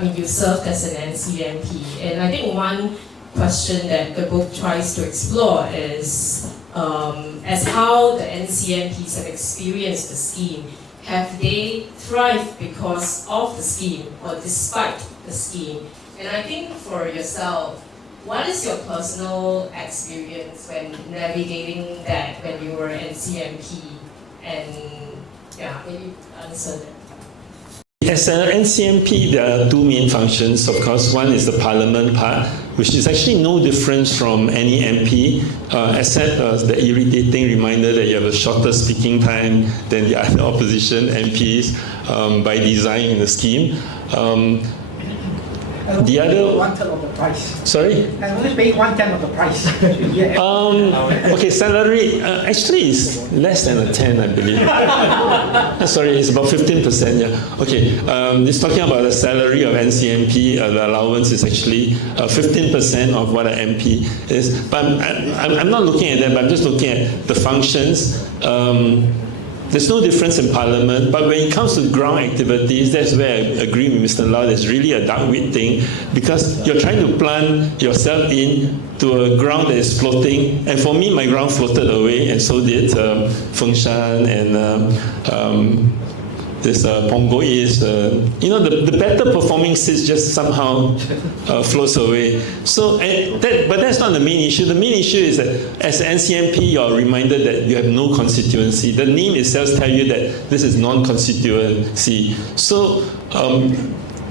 I mean, you served as an NCMP, and I think one question that the book tries to explore is as how the NCMPs have experienced the scheme. Have they thrived because of the scheme or despite the scheme? And I think for yourself, what is your personal experience when navigating that when you were NCMP? And yeah, maybe answer that. As an NCMP, there are two main functions. Of course, one is the parliament part, which is actually no difference from any MP, except the irritating reminder that you have a shorter speaking time than the other opposition MPs by design in the scheme. The other 1/3 of the price. Sorry? I'm only paying 1/10 of the price. Okay, salary actually is less than a 10, I believe. Sorry, it's about 15%. Yeah. Okay, it's talking about the salary of NCMP. The allowance is actually 15% of what an MP is. But I'm not looking at that. But I'm just looking at the functions. There's no difference in Parliament, but when it comes to ground activities, that's where I agree with Mr. Lau. There's really a dark-wit thing, because you're trying to plant yourself in to a ground that is floating. And for me, my ground floated away, and so did Feng Shan and this Pongo East. The better performing seats just somehow floats away. So, but that's not the main issue. The main issue is that as an NCMP, you're reminded that you have no constituency. The name itself tells you that this is non-constituency. So,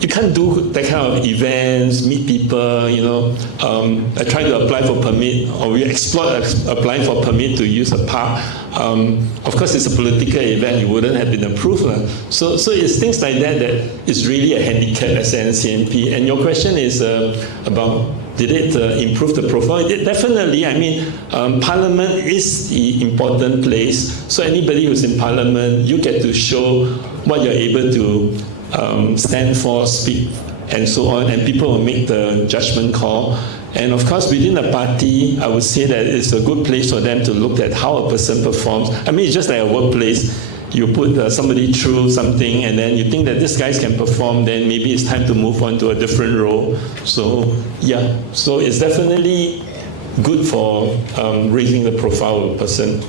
you can't do that kind of events, meet people, I try to apply for permit, or we explore applying for permit to use a park. Of course, it's a political event, it wouldn't have been approved. So it's things like that that is really a handicap as an NCMP. And your question is about, did it improve the profile? It definitely. I mean, Parliament is the important place. So anybody who's in Parliament, you get to show what you're able to stand for, speak, and so on, and people will make the judgment call. And of course, within the party, I would say that it's a good place for them to look at how a person performs. I mean, it's just like a workplace. You put somebody through something, and then you think that this guy can perform, then maybe it's time to move on to a different role. So, yeah, so it's definitely good for raising the profile of a person.